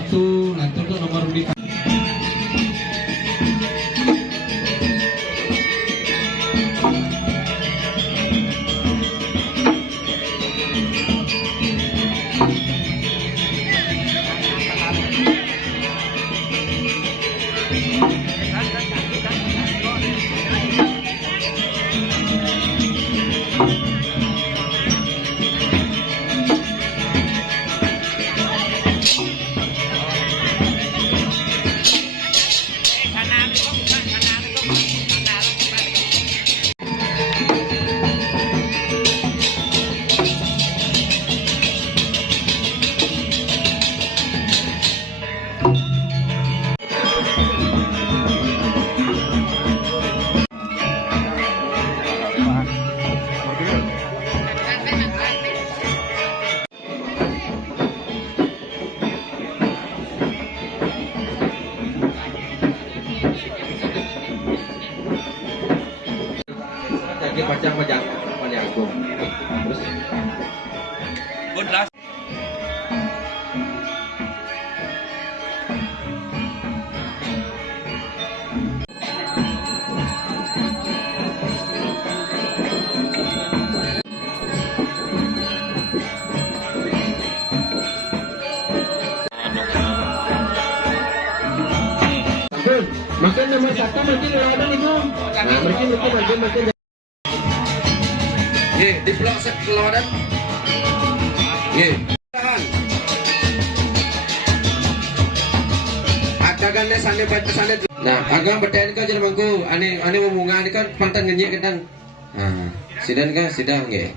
satu nanti untuk nomor di pajang Maliagung. Terus makan nomor satu mungkin ada ibu. Nah, mungkin. Di blok sekelodan. Tahan. Ada kan sane baca sane. Nah, agak beten ka jeneng mangku. Ane memunga kan pantan ngenyek kan. Nah, sidang ka sidang nggih.